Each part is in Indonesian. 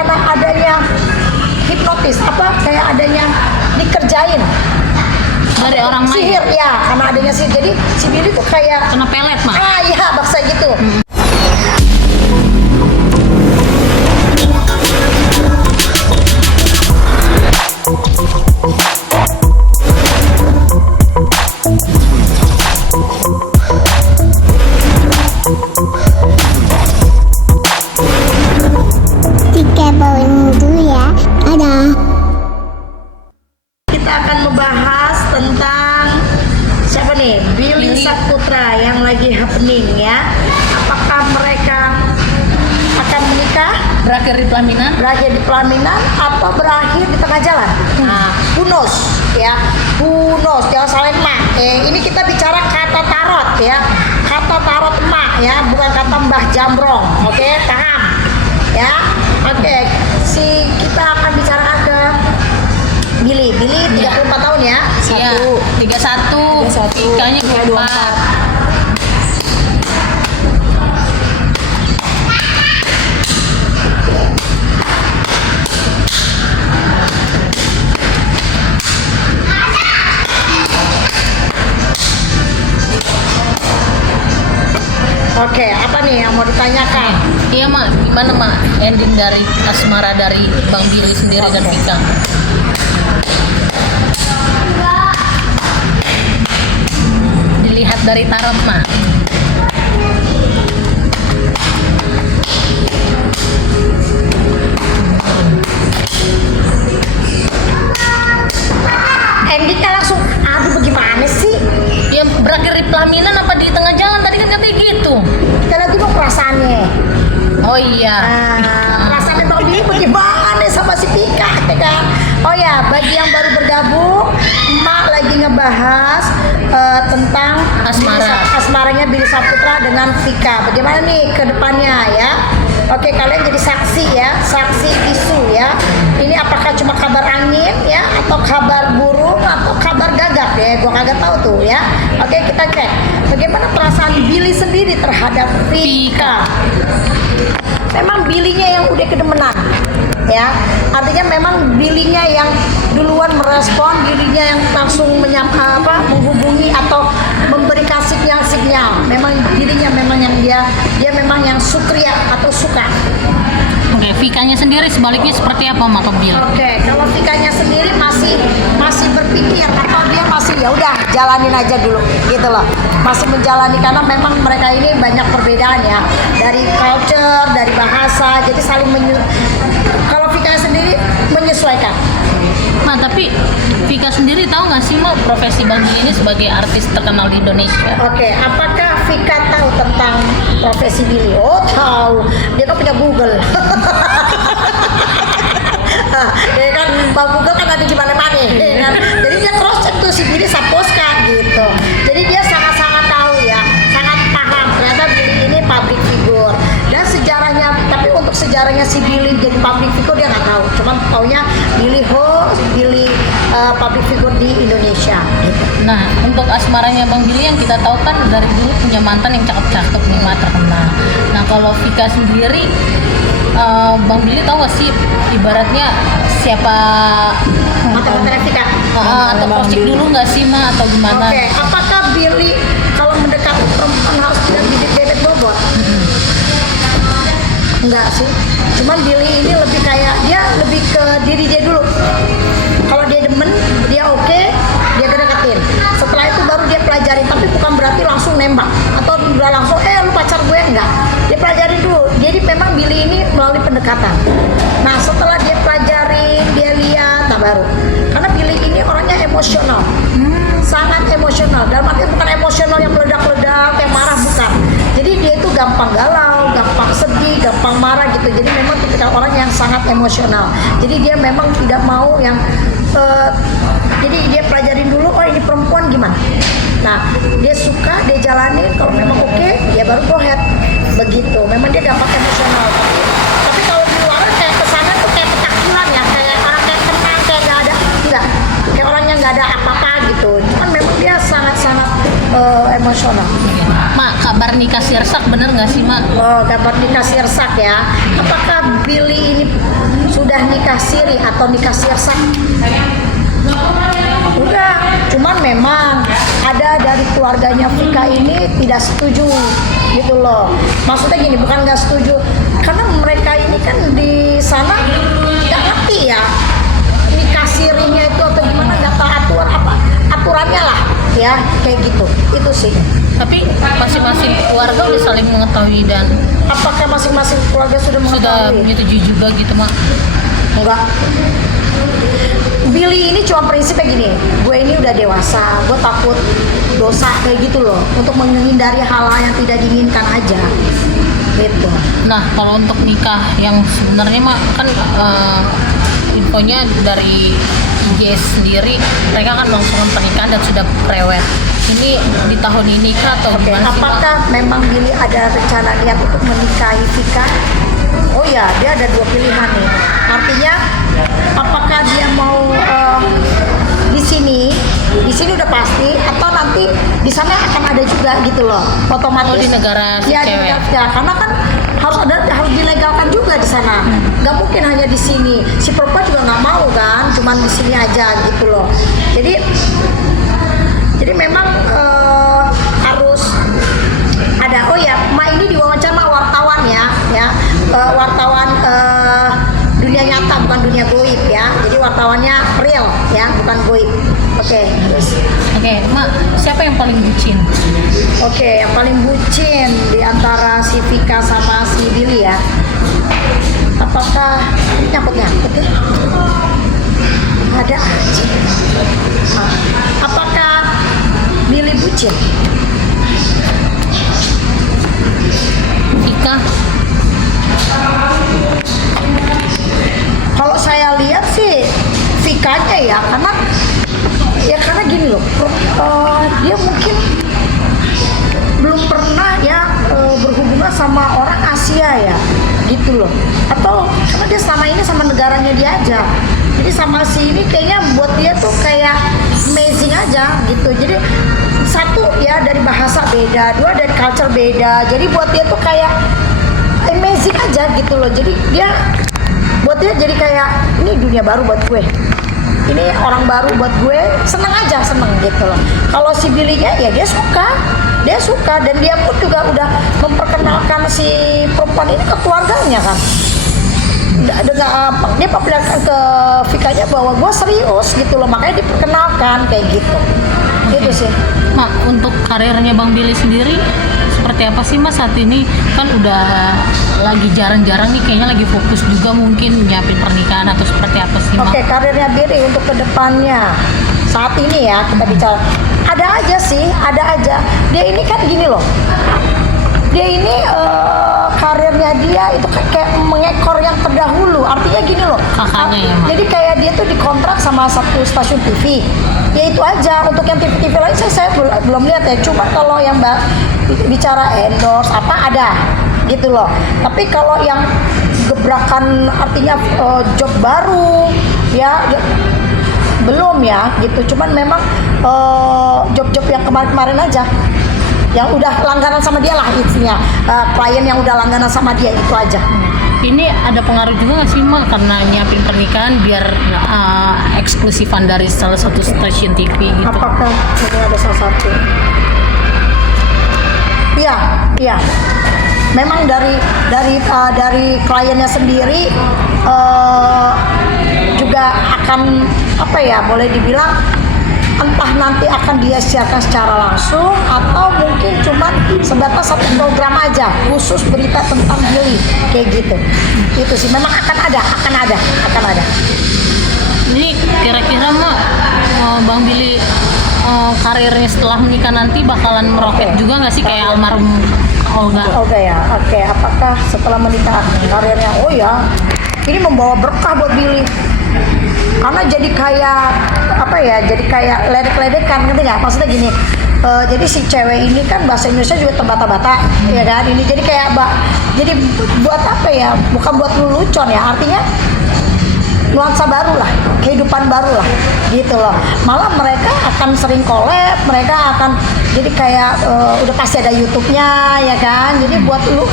karena adanya hipnotis, kayak adanya dikerjain dari orang lain. Sihir ya, karena adanya sihir. Jadi si Billy tuh kayak kena pelet mah. Iya, baksa gitu. Kita akan membahas tentang siapa nih? Billy Saputra yang lagi happening ya. Apakah mereka akan menikah? Berakhir di pelaminan? Berakhir di pelaminan atau berakhir di tengah jalan? Nah, who knows ya? Who knows? Jangan salahin emak. Ini kita bicara kata tarot ya. Kata tarot emak ya, bukan kata Mbah Jambrong. Oke, paham? Ya. Oke, kita akan bicara ke Billy 34 tahun ya. 31. Nikahnya 24. Oke, apa nih yang mau ditanyakan? Iya mak, gimana mak ending dari asmara dari Bang Billy sendiri dan Vika? Dilihat dari tarot mak. Endingnya langsung, aduh bagaimana sih? Yang berakhir di pelaminan apa di tengah jalan tadi kan katanya gitu. Kita lagi dong perasaannya. Oh iya. Perasaannya Bang Billy bagaimana sama si Vika, ya kan? Oh ya, bagi yang baru bergabung, emak lagi ngebahas tentang asmaranya Billy Saputra dengan Vika. Bagaimana nih ke depannya ya? Oke, kalian jadi saksi ya, saksi isu ya. Ini apakah cuma kabar angin ya, atau kabar burung, atau kabar gagap ya? Gua kagak tahu tuh ya. Oke, kita cek. Bagaimana perasaan Billy sendiri terhadap Vika? Memang Billy-nya yang udah kedemenan ya, artinya memang Billy-nya yang duluan merespon, Billy-nya yang langsung menghubungi atau memberikan sinyal. Memang Billy-nya memang yang dia memang yang sukria atau suka. Oke, Vika-nya sendiri sebaliknya seperti apa mak ke Billy? Oke, kalau Vika-nya sendiri masih berpikir atau dia masih ya udah jalanin aja dulu gitu loh. Masih menjalani karena memang mereka ini banyak perbedaan ya, dari culture, dari bahasa, jadi saling kalau Vika sendiri menyesuaikan. Nah, tapi Vika sendiri tahu nggak sih mak profesi Bang Billy ini sebagai artis terkenal di Indonesia? Oke, apakah Vika tahu tentang profesi Billy? Oh tahu, dia kan punya Google. Ya kan, Bang Google kan ada di mana-mana ya kan? Jadi dia cross check tuh si Billy Saposka gitu. Jadi dia sangat-sangat tahu ya, sangat paham ternyata Billy ini public figure. Dan sejarahnya, tapi untuk sejarahnya si Billy jadi public figure dia nggak tahu. Cuman taunya Billy public figure di Indonesia gitu. Nah, untuk asmaranya Bang Billy yang kita tahu kan dari dulu punya mantan yang cakep-cakep nih mak, terkenal. Nah, kalau Vika sendiri Bang Billy tahu nggak sih ibaratnya siapa Mantan-mantannya Vika? atau posting dulu nggak sih mak atau gimana? Oke, apakah Billy kalau mendekati perempuan harus tidak bibit-bebet bobot? Enggak sih, cuman Billy ini lebih kayak dia lebih ke diri dia dulu. Kalau dia demen, dia oke, dia deketin. Setelah itu baru dia pelajarin, tapi bukan berarti langsung nembak atau udah langsung lu pacar gue, enggak. Dia pelajarin dulu. Jadi memang Billy ini melalui pendekatan. Nah, setelah dia pelajarin, dia lihat, baru. Karena Billy ini orangnya emosional. Sangat emosional. Dalam arti bukan emosional yang meledak-ledak, yang marah, bukan. Jadi dia itu gampang galau, gampang sedih, gampang marah gitu. Jadi memang tipikal orang yang sangat emosional. Jadi dia memang tidak mau yang jadi dia pelajarin dulu, oh ini perempuan gimana. Nah, dia suka, dia jalanin, kalau memang oke, dia baru go ahead. Begitu. Memang dia gampang emosional. Tapi kalau di luar kayak kesana tuh kayak ketakutan ya, kayak orang kayak tenang, kayak nggak ada, tidak. Kayak orangnya nggak ada apa-apa gitu. Cuman memang dia sangat-sangat emosional. Mak, kabar nikah sirsak bener nggak sih mak? Oh, kabar nikah sirsak ya. Apakah Billy ini udah nikah siri atau nikah sirsak. Udah, cuman memang ada dari keluarganya Vika ini tidak setuju gitu loh. Maksudnya gini, bukan nggak setuju, karena mereka ini kan di sana nggak ngerti ya nikah sirinya itu atau gimana, nggak tahu aturannya lah ya, kayak gitu. Itu sih. Tapi masing-masing keluarga udah saling mengetahui dan Apakah masing-masing keluarga sudah sudah mengetahui? menyetujui juga gitu mak? Enggak. Billy ini cuma prinsipnya gini, gue ini udah dewasa, gue takut dosa kayak gitu loh, untuk menghindari hal-hal yang tidak diinginkan aja, gitu. Nah kalau untuk nikah yang sebenarnya mak kan infonya dari IG sendiri mereka kan langsung pernikahan dan sudah prewed. Ini di tahun ini kah atau Oke, gimana sih mak? apakah memang Billy ada rencana niat untuk menikahi Vika? Oh ya, dia ada dua pilihan nih. Artinya, apakah dia mau di sini udah pasti, atau nanti di sana akan ada juga gitu loh, otomatis. Oh, di negara si ya, cewek. ya, karena kan harus dilegalkan juga di sana. Nggak mungkin hanya di sini. Si perempuan juga nggak mau kan, cuman di sini aja gitu loh. Jadi memang harus ada. Oh ya, Ma ini diwawancara sama wartawan ya, wartawan dunia nyata bukan dunia goib ya. Jadi wartawannya real ya, bukan goib. Oke, terus. Oke, mak siapa yang paling bucin? Oke, yang paling bucin di antara si Vika sama si Billy ya. Apakah nyangkut ya? Ada aja. Apakah Billy bucin? Ika? Kalau saya lihat sih Vikanya ya, karena gini loh, dia mungkin belum pernah ya berhubungan sama orang Asia ya, gitu loh. Atau karena dia selama ini sama negaranya dia aja. Jadi sama si ini kayaknya buat dia tuh kayak amazing aja gitu. Jadi satu ya dari bahasa beda, dua dari culture beda. Jadi buat dia tuh kayak amazing aja gitu loh. Jadi buat dia jadi kayak ini dunia baru buat gue. Ini orang baru buat gue, seneng gitu loh. Kalau si Billy-nya ya dia suka dan dia pun juga udah memperkenalkan si perempuan ini ke keluarganya kan. Dia memperlihatkan ke Vikanya bahwa gue serius gitu loh, makanya diperkenalkan kayak gitu. Itu sih. Mak, untuk karirnya Bang Billy sendiri seperti apa sih Mas saat ini? Kan udah lagi jarang-jarang nih kayaknya lagi fokus juga mungkin nyiapin pernikahan atau seperti apa sih Mak? Oke, karirnya Billy untuk kedepannya saat ini ya kita bicara ada aja. Dia ini kan gini loh. Dia ini karirnya dia itu kayak mengekor yang terdahulu. Artinya gini loh. Kakaknya ya, Mak? Jadi kayak dia tuh dikontrak sama satu stasiun TV. Ya itu aja. Untuk yang TV-TV lain saya belum lihat ya. Cuma kalau yang bicara endorse apa ada gitu loh. Tapi kalau yang gebrakan artinya job baru ya belum ya gitu. Cuman memang job-job yang kemarin-kemarin aja yang udah langganan sama dia lah isinya, klien yang udah langganan sama dia itu aja. Ini ada pengaruh juga nggak sih Mak karena nyiapin pernikahan biar eksklusifan dari salah satu stasiun TV gitu? Apakah ini ada salah satu? Iya. Memang dari kliennya sendiri juga akan apa ya, boleh dibilang entah nanti akan dia siarkan secara langsung atau mungkin cuma sebatas satu program aja khusus berita tentang Billy kayak gitu. Itu sih memang akan ada. Ini kira-kira Mak Bang Billy karirnya setelah menikah nanti bakalan meroket juga nggak sih kayak almarhum Olga? Oke ya. Oke, apakah setelah menikah karirnya? Oh ya, ini membawa berkah buat Billy. Karena jadi kayak ledek-ledekan, ngerti nggak? Maksudnya gini, jadi si cewek ini kan bahasa Indonesia juga terbata-bata, ya kan? Ini jadi kayak jadi buat apa ya? Bukan buat lelucon ya, artinya nuansa baru lah, kehidupan baru lah, gitu loh. Malah mereka akan sering collab, mereka akan jadi kayak udah pasti ada YouTube-nya ya kan. Jadi buat lu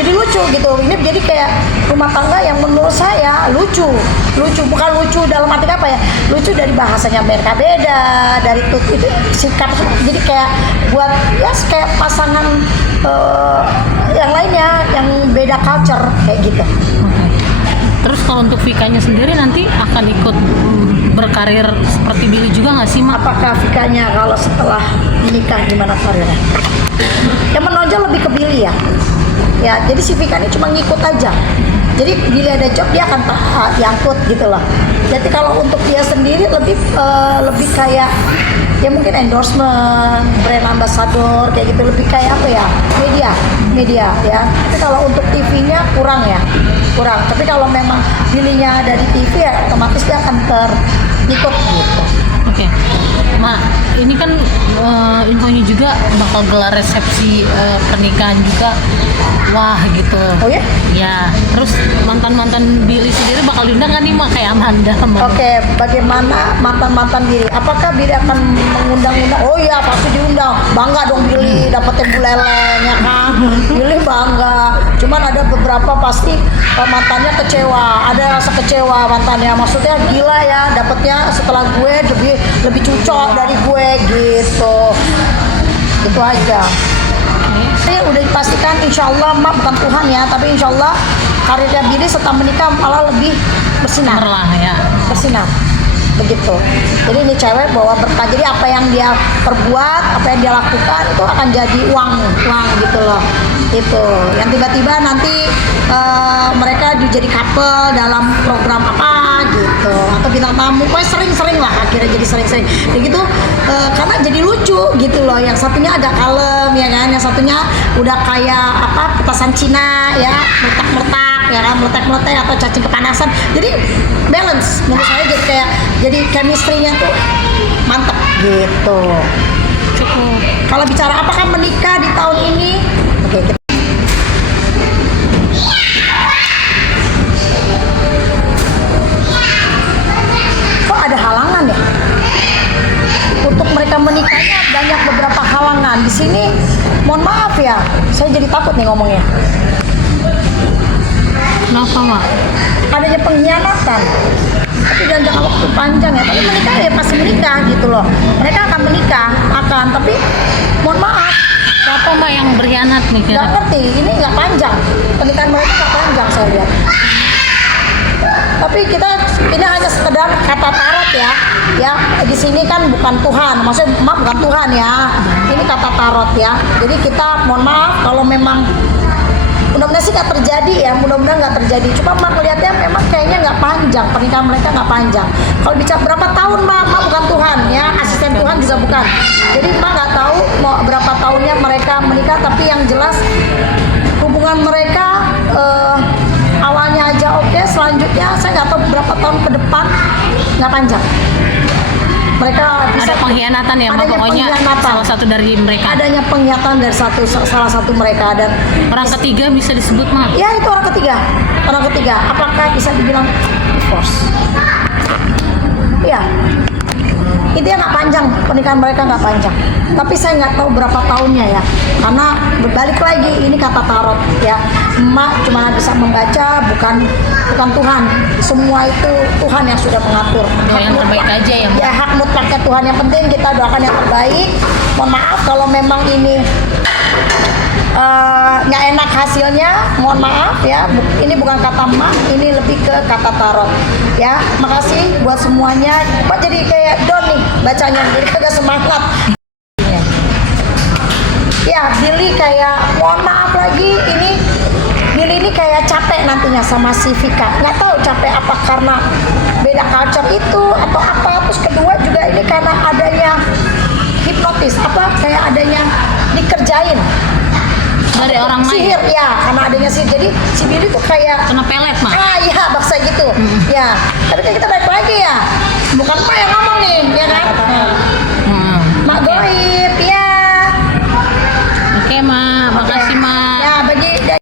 jadi lucu gitu. Ini jadi kayak rumah tangga yang menurut saya lucu, bukan lucu dalam arti apa ya? Lucu dari bahasanya mereka beda, dari itu sikap. Jadi kayak buat ya kayak pasangan yang lainnya yang beda culture kayak gitu. Oke. Terus kalau untuk Vika-nya sendiri nanti akan ikut berkarir seperti Billy juga nggak sih, Mak? Apakah Vika-nya kalau setelah menikah gimana karirnya? Yang menonjol lebih ke Billy ya. Ya, jadi si Vika ini cuma ngikut aja. Jadi Billy ada job dia akan diangkut gitu loh. Jadi kalau untuk dia sendiri lebih kayak ya mungkin endorsement, brand ambassador kayak gitu, lebih kayak apa ya? Media ya. Tapi kalau untuk TV-nya kurang. Tapi kalau memang Billy-nya ada di TV ya otomatis dia akan terikut gitu. Oke, Mak, ini kan infonya juga bakal gelar resepsi pernikahan juga. Wah gitu. Oh ya? Ya, terus mantan-mantan Billy sendiri bakal diundang kan nih, Mak, kayak Amanda. Oke, bagaimana mantan-mantan Billy? Apakah Billy akan mengundang-undang? Oh iya, pasti diundang. Bangga dong Billy dapetin buleleng ya kan? Billy bangga. Cuman ada beberapa pasti mantannya kecewa. Ada rasa kecewa mantannya. Maksudnya gila ya, dapetnya setelah gue lebih cocok dari gue gitu. Itu aja. Ini udah dipastikan insya Allah, Mak bukan Tuhan ya, tapi insya Allah karirnya Billy setelah menikah malah lebih bersinar lah ya. Bersinar begitu. Jadi ini cewek bawa berkah. Jadi apa yang dia perbuat, apa yang dia lakukan itu akan jadi uang gitu loh. Itu yang tiba-tiba nanti mereka jadi couple dalam program apa gitu, atau bintang tamu. Pokoknya sering-sering lah, akhirnya jadi sering-sering begitu karena jadi lucu gitu loh. Yang satunya agak kalem ya kan, yang satunya udah kayak apa, petasan Cina ya, meletak-meletak ya kan, meletek-meletek atau cacing kepanasan. Jadi balance menurut saya, jadi chemistry-nya tuh mantep gitu. Cukup. Kalau bicara apakah menikah di tahun ini, oke, kok ada halangan ya? Untuk mereka menikahnya banyak beberapa halangan. Di sini, mohon maaf ya, saya jadi takut nih ngomongnya. Kenapa, Mak? Adanya pengkhianatan. Tapi dalam jangka waktu panjang ya. Tapi menikah ya pasti menikah gitu loh. Mereka akan menikah, tapi mohon maaf, Siapa, Mak, yang berkhianat nih? nggak ngerti. Ini nggak panjang. Pernikahan mereka nggak panjang saya lihat. Tapi ini hanya sekedar kata tarot ya. Ya, di sini kan bukan Tuhan. Maksudnya maaf bukan Tuhan ya. Ini kata tarot ya. Jadi kita mohon maaf kalau memang mudah-mudahan sih nggak terjadi ya, mudah-mudahan nggak terjadi. Cuma Mak melihatnya memang kayaknya nggak panjang, pernikahan mereka nggak panjang. Kalau bicara berapa tahun Mak bukan Tuhan ya, asisten Tuhan juga bukan. Jadi Mak nggak tahu mau berapa tahunnya mereka menikah, tapi yang jelas hubungan mereka awalnya aja oke, selanjutnya saya nggak tahu berapa tahun ke depan nggak panjang. Mereka bisa ada pengkhianatan ya, Mak, adanya pokoknya pengkhianatan. salah satu dari mereka. Adanya pengkhianatan dari salah satu mereka, dan Orang ketiga bisa disebut, Mak? ya itu orang ketiga. Apakah bisa dibilang force? Iya. Intinya nggak panjang, pernikahan mereka nggak panjang. Tapi saya nggak tahu berapa tahunnya ya, karena berbalik lagi ini kata tarot ya. Emak cuma bisa membaca, bukan Tuhan. Semua itu Tuhan yang sudah mengatur. Yang terbaik aja ya, Mak? Ya, hak mutlaknya Tuhan. Yang penting kita doakan yang terbaik. Mohon maaf kalau memang ini nggak enak hasilnya, mohon maaf ya. Ini bukan kata Mak, ini lebih ke kata tarot ya. Makasih buat semuanya. Mak jadi kayak down nih bacanya, jadi kagak semangat ya. Billy kayak mohon maaf lagi, ini Billy ini kayak capek nantinya sama si Vika. Nggak tahu capek apa karena beda culture itu atau apa. Terus kedua juga ini karena adanya hipnotis, apa kayak adanya dikerjain Dari orang lain? sihir ya, karena adanya sihir. Jadi si Billy tuh kayak Kena pelet, Mak? iya bahasa gitu ya. Tapi kan kita